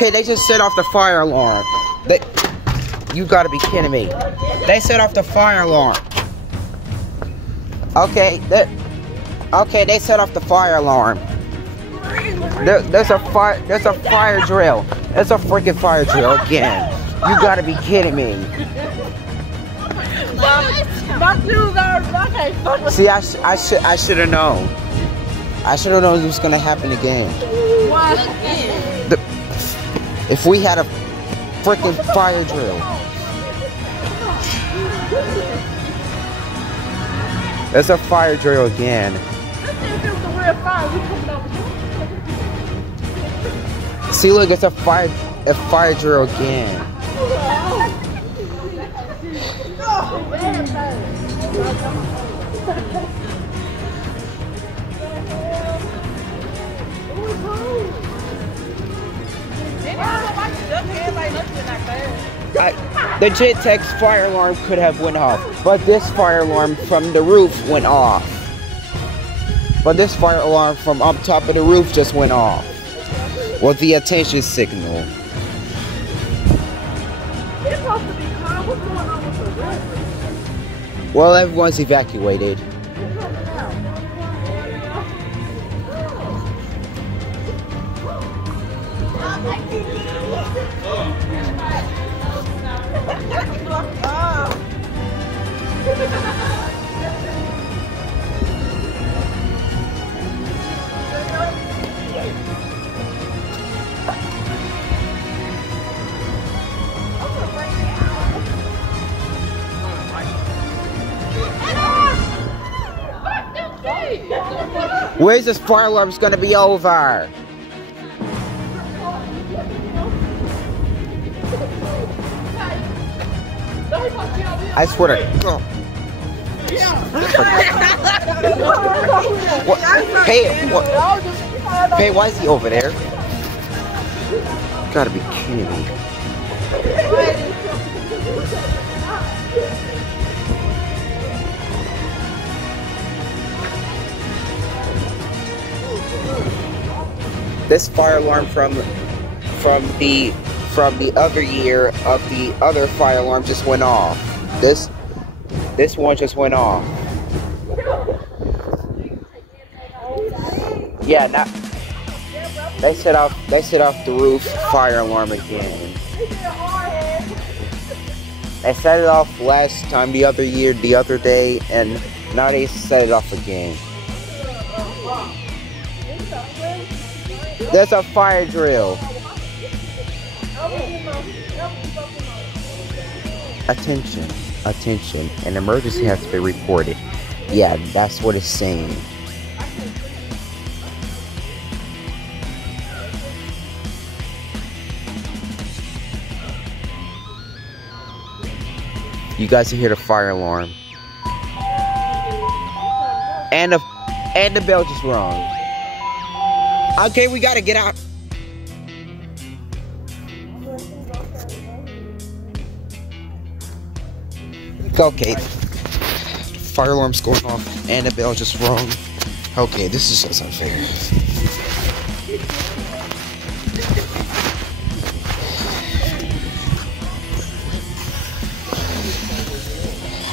Okay, they just set off the fire alarm. You gotta be kidding me. They set off the fire alarm. Okay, they set off the fire alarm. There's a fire drill. There's a freaking fire drill again. You gotta be kidding me. See, I should have known. I should have known it was gonna happen again. What? If we had a freaking fire drill. There's a fire drill again. See, look, it's a fire drill again. The JetTech's fire alarm could have went off, but this fire alarm from the roof went off. But this fire alarm from up top of the roof just went off. Well, the attention signal. Well, everyone's evacuated. Where's this fire alarm's gonna be over? I swear to God. What? Hey, what? Hey, why is he over there? You gotta be kidding me. This fire alarm from the other year of the other fire alarm just went off. This one just went off. Yeah, now they set off the roof fire alarm again. They set it off last time, the other year, the other day, and now they set it off again. There's a fire drill. Attention, attention, an emergency has to be reported. Yeah, that's what it's saying. You guys can hear the fire alarm. And the bell just rung. Okay, we gotta get out. Okay, fire alarm's going off and the bell just rung. Okay, this is just unfair.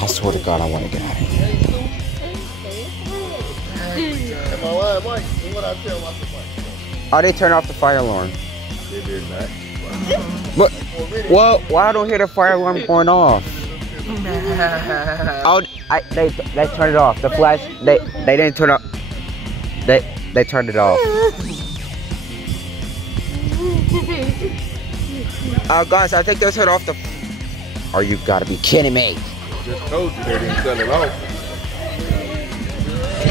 I swear to God, I want to get out of here. Oh, they turned off the fire alarm. They did not. Well, why I don't hear the fire alarm going off? Oh, they turned it off. The flash, they didn't turn up. They turned it off. Guys, I think they turned off the. Oh, you gotta be kidding me! Just told you they didn't turn it off.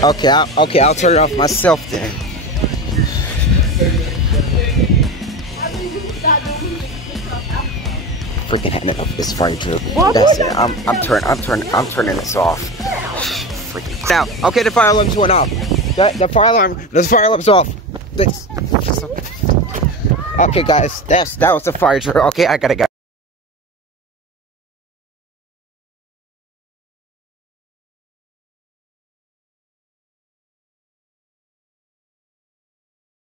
Okay, I'll turn it off myself then. Freaking had enough of this fire drill. That's it. I'm turning this off. Freaking now. Okay, the fire alarm's went off. The fire alarm's off. Okay, guys, that was the fire drill. Okay, I gotta go.